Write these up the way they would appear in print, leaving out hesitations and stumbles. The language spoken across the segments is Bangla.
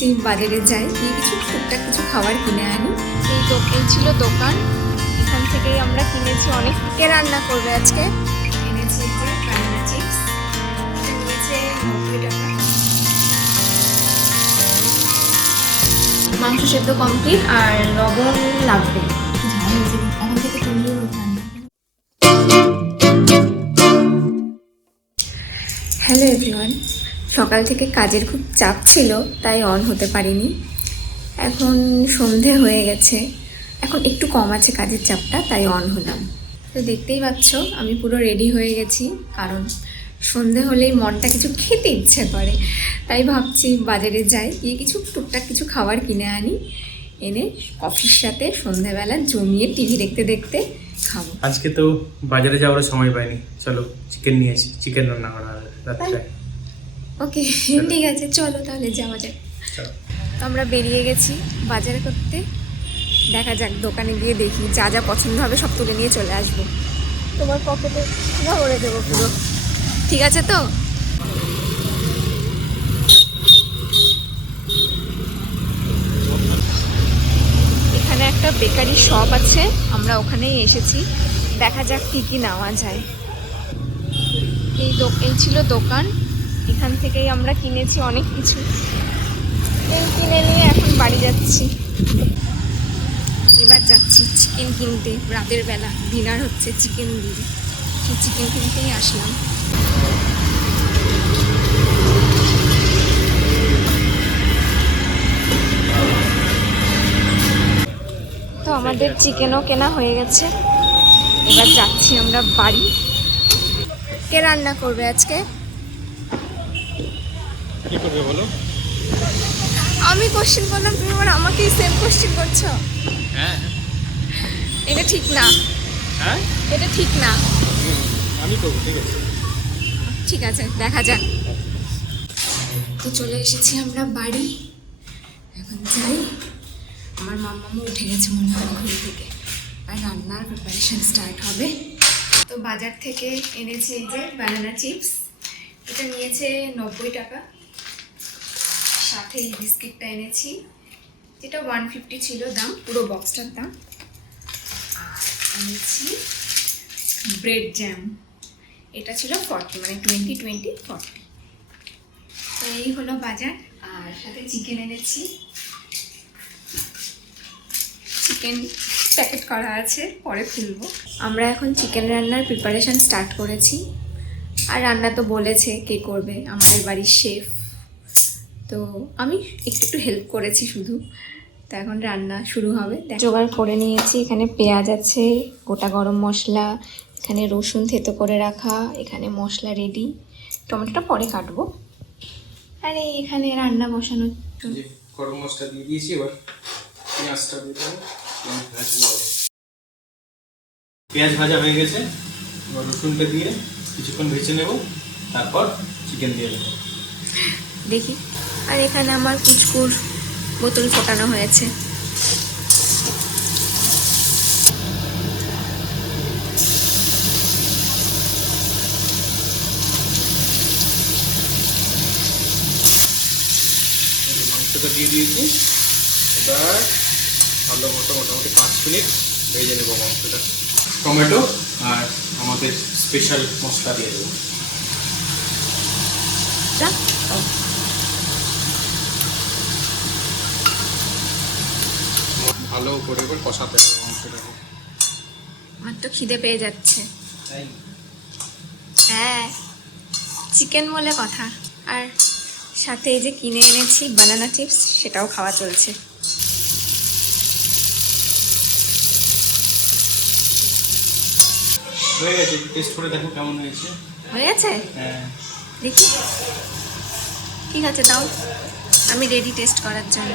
ভাবছি বাজারে যাই, গিয়ে কিছু টুকটাক কিছু খাবার কিনে আনি। এই ছিল দোকান, এখান থেকেই আমরা কিনেছি অনেক। কে রান্না করবে আজকে? এনেছি যে বানানা চিপস, এটা নিয়েছে 90 টাকা। মাংস সেদ্ধ কমপ্লিট আর লবণ লাগবে। এখন থেকে তুমিও রান্না। হ্যালো এভরিওয়ান, সকাল থেকে কাজের খুব চাপ ছিল, তাই অন হতে পারিনি। এখন সন্ধে হয়ে গেছে, এখন একটু কম আছে কাজের চাপটা, তাই অন হলাম। তো দেখতেই পাচ্ছ আমি পুরো রেডি হয়ে গেছি, কারণ সন্ধে হলেই মনটা কিছু খেতে ইচ্ছে করে। তাই ভাবছি বাজারে যাই, গিয়ে কিছু টুকটাক কিছু খাবার কিনে আনি, এনে কফির সাথে সন্ধেবেলা জমিয়ে টিভি দেখতে দেখতে খাবো। আজকে তো বাজারে যাওয়ার সময় পাইনি, চলো চিকেন নিয়ে আসি, চিকেন রান্না করা হবে রাত্রে। ওকে, ঠিক আছে, চলো তাহলে যাওয়া যাক। চলো। তো আমরা বেরিয়ে গেছি বাজারে করতে। দেখা যাক, দোকানে গিয়ে দেখি যা যা পছন্দ হবে সব তুলে নিয়ে চলে আসবো। তোমার পকেটে ভরে দেবো পুরো, ঠিক আছে তো? এখানে একটা বেকারি শপ আছে, আমরা ওখানেই এসেছি। দেখা যাক কি কি নেওয়া যায়। এই ছিল দোকান, এখান থেকেই আমরা কিনেছি অনেক কিছু। এই কিনে নিয়ে এখন বাড়ি যাচ্ছি। এবার যাচ্ছি চিকেন কিনতে, রাতের বেলা ডিনার হচ্ছে চিকেন দিয়ে, সেই চিকেন কিনতেই আসলাম। তো আমাদের চিকেনও কেনা হয়ে গেছে, এবার যাচ্ছি আমরা বাড়ি। কে রান্না করবে আজকে? কি করবে বলো? আমি কোশ্চেন করলাম, তুমি আবার আমাকেই সেম কোশ্চেন করছো। হ্যাঁ এটা ঠিক না, হ্যাঁ, এটা ঠিক না। আমি করবো, ঠিক আছে। ঠিক আছে, দেখা যাক। তো চলে এসেছি আমরা বাড়ি, এখন যাই। আমার মাম্মামও উঠে গেছে মনে হয় ঘুম থেকে, আর রান্নার প্রিপারেশন স্টার্ট হবে। তো বাজার থেকে এনেছি এই যে বানানা চিপস, এটা নিয়েছে 90 টাকা। সাথে এই বিস্কিটটা এনেছি, যেটা 150 ছিল দাম, পুরো বক্সটার দাম। আর এনেছি ব্রেড জ্যাম, এটা ছিল 40, মানে 20-20-40। তো এই হলো বাজার। আর সাথে চিকেন এনেছি, চিকেন প্যাকেট করা আছে, পরে খুলবো। আমরা এখন চিকেন রান্নার প্রিপারেশন স্টার্ট করেছি। আর রান্না তো বলেছে কে করবে, আমাদের বাড়ির শেফ। তো আমি একটু একটু হেল্প করেছি শুধু। তো এখন রান্না শুরু হবে। জোগাড় করে নিয়েছি, এখানে পেঁয়াজ আছে, গোটা গরম মশলা, এখানে রসুন থেতো করে রাখা, এখানে মশলা রেডি, টমেটোটা পরে কাটবো। আর এখানে রান্না বসানো। গরম মশলা দিয়ে দিয়েছি, এবার পেঁয়াজটা দিয়ে দেবো, পেঁয়াজ ভাজা হয়ে গেছে। এবার রসুনটা দিয়ে কিছুক্ষণ ভেজে নেব, তারপর চিকেন দিয়ে দেবো। দেখি। আর এখানে আমার কুচকুর বোতল ফোটানো হয়েছে। মাংসটা দিয়ে দিয়েছি, এবার ভালো মতো মোটামুটি 5 মিনিট ভেজে নেবো মাংসটা। টমেটো আর আমাদের স্পেশাল মশলা দিয়ে দেবো। ভালো করে এবার কষাতে হবে মাংসটাকে। আমার তো খিদে পেয়ে যাচ্ছে। তাই হ্যাঁ, চিকেন বলে কথা। আর সাথে এই যে কিনে এনেছি বানানা চিপস, সেটাও খাওয়া চলছে। হয়ে গেছে, টেস্ট করে দেখো কেমন হয়েছে। হয়ে গেছে? হ্যাঁ, দেখি। ঠিক আছে, দাও, আমি রেডি টেস্ট করার জন্য।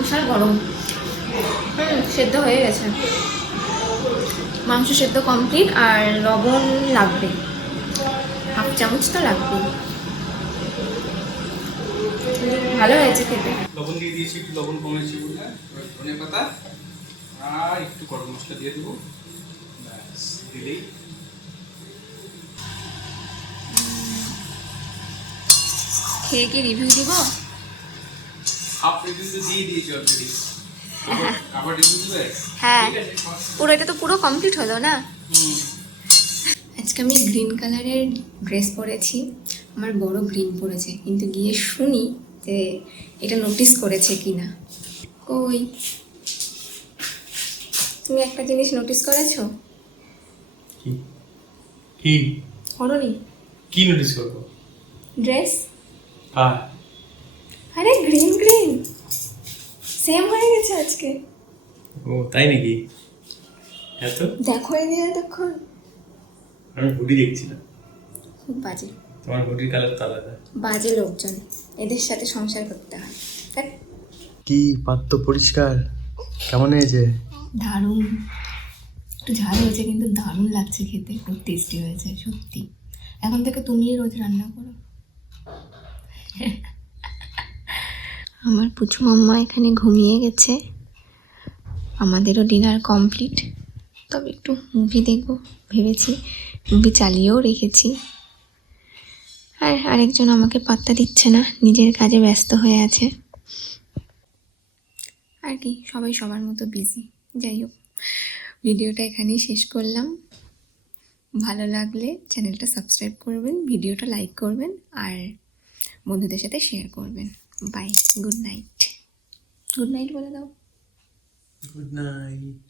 বিশাল গরম। সেদ্ধ হয়ে গেছে, মাংস সেদ্ধ কমপ্লিট। আর লবণ লাগবে, 1/2 চামচ তো লাগবে। ভালো হয়েছে খেতে। লবণ দিয়ে দিয়েছি, একটু লবণ কমেছি বলে। এবার ধনে পাতা আর একটু গরম মশলা দিয়ে দেবো, ব্যাস দিলেই। খেয়ে কি রিভিউ দিব? হাফ রিভিউ তো দিয়ে দিয়েছি অলরেডি, আবার রিভিউ দিবে? হ্যাঁ, ঠিক আছে। পুরো এটা তো পুরো কমপ্লিট হলো না। হুম। আজকে আমি গ্রিন কালারের ড্রেস পরেছি, আমার বড় গ্রিন পরেছে, কিন্তু গিয়ে শুনি যে এটা নোটিস করেছে কি না। কই, তুমি একটা জিনিস নোটিস করেছো? কি কি করোনি? কি নোটিস করবো? ড্রেস, হ্যাঁ, আরে গ্রিন গ্রিন সেম হয়ে গেছে আজকে। ও তাই নাকি? এত দেখো এদিকে এতক্ষণ। আমি হুডি দেখছি না, খুব বাজে, তোমার হুডির কালার তো আলাদা। বাজে লোকজন, এদের সাথে সংসার করতে হয়। দেখ, কি পাত্র পরিষ্কার, কেমন হয়েছে? দারুণ, একটু ঝাল হয়েছে কিন্তু দারুণ লাগছে খেতে, খুব টেস্টি হয়েছে সত্যি। এখন থেকে তুমিই রোজ রান্না করো। আমার পুচু মাম্মা এখানে ঘুমিয়ে গেছে, আমাদেরও ডিনার কমপ্লিট। তবে একটু মুভি দেখবো ভেবেছি, মুভি চালিয়েও রেখেছি। আর আরেকজন আমাকে পাত্তা দিচ্ছে না, নিজের কাজে ব্যস্ত হয়ে আছে। আর কি, সবাই সবার মতো বিজি। যাই হোক, ভিডিওটা এখানেই শেষ করলাম। ভালো লাগলে চ্যানেলটা সাবস্ক্রাইব করবেন, ভিডিওটা লাইক করবেন, আর বন্ধুদের সাথে শেয়ার করবেন। Bye, good night. Good night বলে দাও। Good night.